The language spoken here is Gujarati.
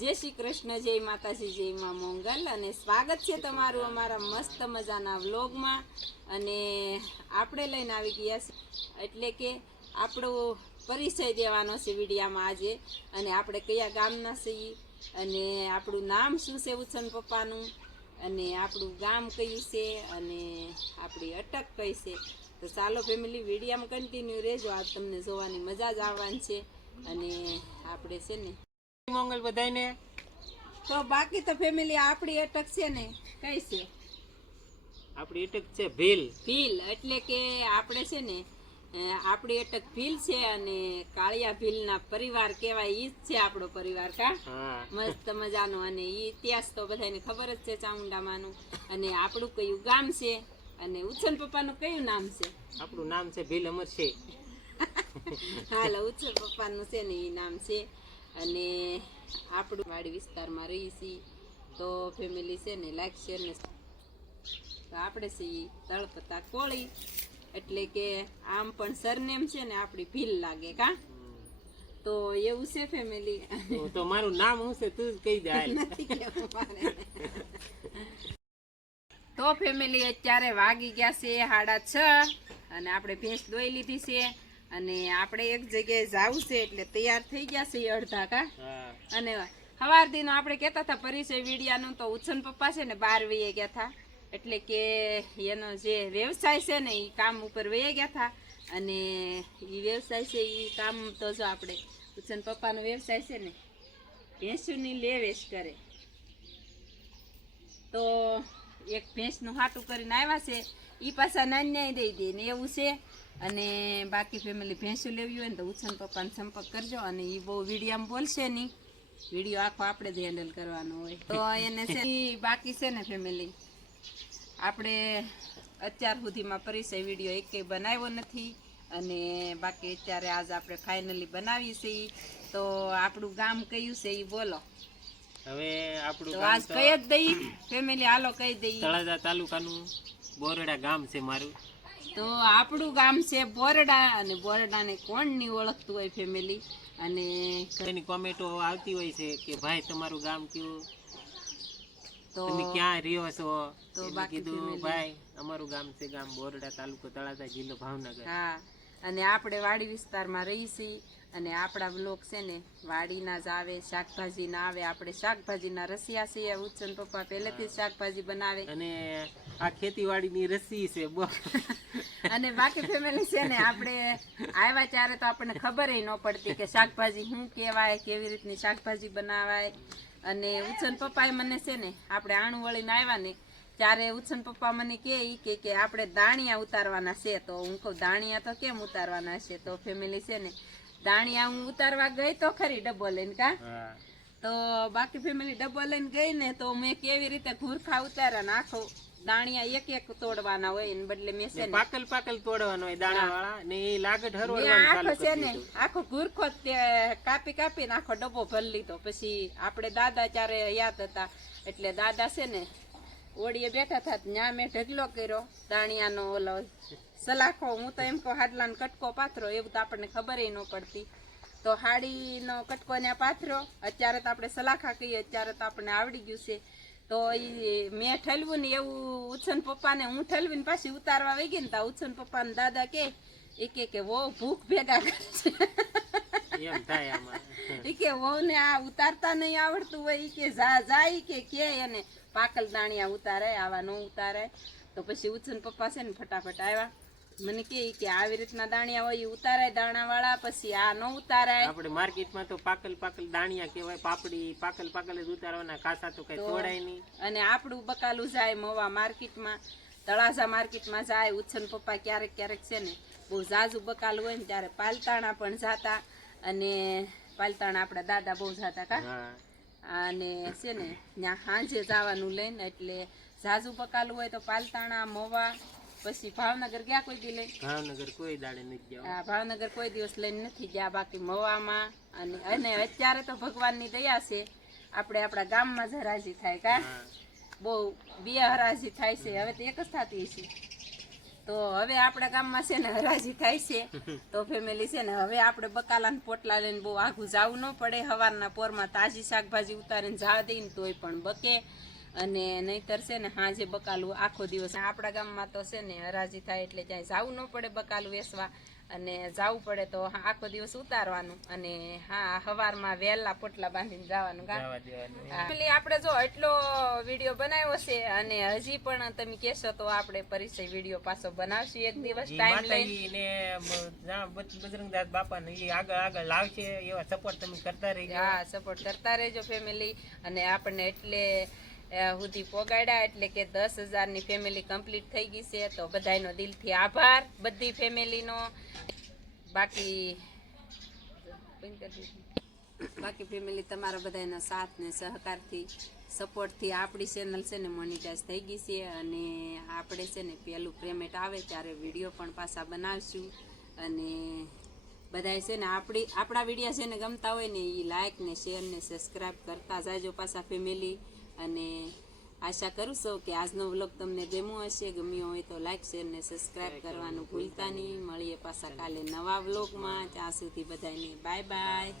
જય શ્રી કૃષ્ણ, જય માતાજી, જય માં મોંગલ અને સ્વાગત છે તમારું અમારા મસ્ત મજાના વ્લોગમાં। અને આપણે લઈને આવી ગયા છે એટલે કે આપણો પરિચય દેવાનો છે વિડીયામાં આજે। અને આપણે કયા ગામના છીએ અને આપણું નામ શું છે ઉછન પપ્પાનું, અને આપણું ગામ કયું છે અને આપણી અટક કઈ છે। તો ચાલો ફેમિલી વિડીયામાં કન્ટિન્યુ રહેજો, આજ તમને જોવાની મજા જ આવવાની છે। અને આપણે છે ને મંગલ બધાને। તો બાકી તો ફેમિલી આપણી અટક છે ને કઈ છે, આપણી અટક છે ભીલ। ભીલ એટલે કે આપણે છે ને આપણી અટક ભીલ છે અને કાળિયા ભીલના પરિવાર કહેવાય, ઈ જ છે આપણો પરિવાર કા મસ્ત મજાનો। અને ઈ ઇતિહાસ તો બધાને ખબર જ છે ચામુંડામાંનું। અને આપણું કયું ગામ છે અને ઉછન પપ્પાનું કયું નામ છે? આપણું નામ છે ભીલ અમરસિંહ। હાલો ઉછન પપ્પાનું છે ને ઈ નામ છે। અને આપણું વાડી વિસ્તારમાં રહી છીએ તો ફેમિલી છે ને લાઈક શેર ને આપણે છીએ તળપતા કોળી, એટલે કે આમ પણ સરનેમ છે ને આપણી ભીલ લાગે કા, તો એવું છે ફેમિલી। તો મારું નામ શું છે તું જ કહી દે। નથી કેવું મારે। તો ફેમિલી અત્યારે વાગી ગયા છે 6:30 અને આપણે ભેંસ દોઈ લીધી છે અને આપણે એક જગ્યાએ જાવું છે એટલે તૈયાર થઈ ગયા છે અડધા કા। અને સવાર દીનો આપણે કહેતા હતા પરિચય વિડિયાનું, તો ઉછન પપ્પા છે ને 12 વયે ગયા હતા, એટલે કે એનો જે વ્યવસાય છે ને એ કામ ઉપર વયે ગયા હતા। અને એ વ્યવસાય છે એ કામ તો જો આપણે ઉછન પપ્પાનો વ્યવસાય છે ને ભેંસુની લે વેચ કરે, તો એક ભેંસનું હાટું કરીને આવ્યા છે, એ પાછા નાન્યાય દઈ દે ને એવું છે। અને બાકી ફેમિલી ભેંસું લેવી હોય ને તો ઉછન પપ્પાને સંપર્ક કરજો। અને એ બહુ વિડીયામાં બોલશે નહીં, વિડીયો આખો આપણે જ હેન્ડલ કરવાનો હોય, તો એને છે બાકી છે ને ફેમિલી આપણે અત્યાર સુધીમાં પરિચય વિડીયો એકેય બનાવ્યો નથી। અને બાકી અત્યારે આજ આપણે ફાઇનલી બનાવીએ છીએ। તો આપણું ગામ કયું છે એ બોલો। હવે આપણું તો ગામ આજ કઈ જ દઈ ફેમિલી, હાલો કહી દઈએ। તળાજા તાલુકાનું બોરડા ગામ છે મારું। તો આપણું ગામ છે બોરડા, અને બોરડાને કોણ નહીં ઓળખતું હોય ફેમિલી। અને એની કોમેન્ટો આવતી હોય છે કે ભાઈ તમારું ગામ કયું, તો તમે ક્યાં રહ્યો છો? તો એટલે બાકી કીધું family. ભાઈ અમારું ગામ છે ગામ બોરડા, તાલુકો તળાજા, જિલ્લો ભાવનગર। હા, અને આપણે વાડી વિસ્તારમાં રહી છીએ અને આપણા બ્લોક છે ને વાડીના જ આવે, શાકભાજીના આવે। આપણે શાકભાજીના રસિયા છીએ, ઉછન પપ્પા પહેલેથી જ શાકભાજી બનાવે। અને આ ખેતીવાડીની રસી છે અને બાકી ફેમિલી છે ને આપણે આવ્યા ત્યારે તો આપણને ખબર ન પડતી કે શાકભાજી શું કહેવાય, કેવી રીતની શાકભાજી બનાવાય। અને ઉછન પપ્પાએ મને છે ને આપણે આણું વળીને આવ્યા ને ત્યારે ઉછન પપ્પા મને કે આપણે દાણિયા ઉતારવાના છે। તો હું કહું દાણિયા તો કેમ ઉતારવાના છે? તો ફેમિલી છે ને દાણિયા હું ઉતારવા ગઈ તો ખરી ડબ્બો લઈને કા, તો બાકી ફેમિલી ડબ્બો લઈને ગઈ ને તો મેં કેવી રીતે ઘૂરખા ઉતાર્યા ને આખો દાણિયા એક એક તોડવાના હોય ને બદલે મેં છે ને પાકલ પાકલ તોડવાનો હોય દાણા વાળા ને એ લાગટ હરવડવાનું આખો ચાલુ છે કરી ને દીધું। આખો ઘૂરખો કાપી કાપીને આખો ડબ્બો ભરી લીધો। પછી આપણે દાદા ત્યારે યાદ હતા એટલે દાદા છે ને ઓળીએ બેઠા હતા ત્યાં મેં ઢગલો કર્યો દાણિયાનો ઓલો સલાખો, હું તો એમ કહું હાડલાનો કટકો પાથરો, એવું તો આપણને ખબર ન પડતી। તો હાડીનો કટકો ત્યાં પાથરો, અત્યારે તો આપણે સલાખા કહીએ, અત્યારે તો આપણને આવડી ગયું છે। તો એ મેં ઠલવું ને એવું ઉછન પપ્પાને હું ઠલવીને પાછી ઉતારવા વહી ગઈ ને તો ઉછન પપ્પાને દાદા કે વહુ ભૂખ ભેગા કરશે। એમ થાય આમાં। ઈ કે વહુ ને આ ઉતારતા નહીં આવડતું હોય, ઈ કે જાય કે એને પાકલ દાણિયા ઉતારે, આવા ન ઉતારે। તો પછી ઉછન પપ્પા છે ને ફટાફટ આવ્યા, મને કે આવી રીતના દાણિયા હોય ઉતારાય દાણા વાળા, પછી આ ન ઉતારાય। આપણે માર્કેટમાં તો પાકલ પાકલ દાણિયા કહેવાય, પાપડી પાકલ પાકલ જ ઉતારવાના, કાસા તો કઈ તોડાય નહીં। અને આપણું બકાલું જાય મવા માર્કેટમાં, તળાજા માર્કેટમાં જાય। ઉછન પપ્પા ક્યારેક ક્યારેક છે ને બહુ ઝાઝુ બકાલું હોય ને ત્યારે પાલતાણા પણ જાતા, અને પાલતાણા આપણા દાદા બહુ જાતા કા। અને છે ને ત્યાં સાંજે જવાનું લઈને, એટલે ઝાઝુ બકાલું હોય તો પાલતાણા મવા, પછી ભાવનગર ગયા કોઈ દી લઈ? ભાવનગર કોઈ દાડે નથી ગયા। હા, ભાવનગર કોઈ દિવસ લઈને નથી ગયા, બાકી મવામાં અને અત્યારે તો ભગવાનની દયા છે આપણે આપણા ગામમાં જ હરાજી થાય કા, બહુ બે હરાજી થાય છે, હવે તો એક જ થતી છે। તો હવે આપણા ગામમાં છે ને હરાજી થાય છે તો ફેમિલી છે ને હવે આપણે બકાલા ને પોટલા લઈને બહુ આઘું જવું ન પડે. સવારના પોરમાં તાજી શાકભાજી ઉતારીને જવા દઈને તોય પણ બકે, અને નહીતર છે ને સાંજે બકાલું આખો દિવસ. આપણા ગામમાં તો છે ને હરાજી થાય એટલે ક્યાંય જવું ન પડે બકાલું વેચવા, અને જવું પડે તો આખો દિવસ ઉતારવાનું અને હા સવારમાં વહેલા પોટલા બાંધીને જવાનું. આપણે જો એટલો વિડીયો બનાવ્યો છે અને હજી પણ તમે કહેશો તો આપણે પરિચય વિડીયો પાછો બનાવશું એક દિવસ ટાઈમ લઈને. બજરંગદાસ બાપા ને આગળ આગળ લાવશે એવા સપોર્ટ તમે કરતા રહેજો. હા, સપોર્ટ કરતા રહેજો ફેમિલી. અને આપણને એટલે સુધી પોગાડ્યા એટલે કે 10,000 ની ફેમિલી કમ્પ્લીટ થઈ ગઈ છે. તો બધાનો દિલથી આભાર બધી ફેમિલીનો. બાકી ફેમિલી તમારા બધાના સાથ ને સહકારથી સપોર્ટથી આપણી ચેનલ છે ને મોનિટાઈઝ થઈ ગઈ છે. અને આપણે છે ને પહેલું પેમેન્ટ આવે ત્યારે વિડીયો પણ પાછા બનાવશું. અને બધાય છે ને આપણા વિડીયો છે ને ગમતા હોય ને એ લાઇક ને શેર ને સબસ્ક્રાઈબ કરતા જાજો પાછા ફેમિલી. અને આશા કરું છું કે આજનો વ્લોગ તમને ગમ્યો હશે. ગમ્યો હોય તો લાઇક શેર ને સબસ્ક્રાઈબ કરવાનું ભૂલતા નહીં. મળીએ પાછા કાલે નવા વ્લોગમાં. ત્યાં સુધી બધાને બાય બાય.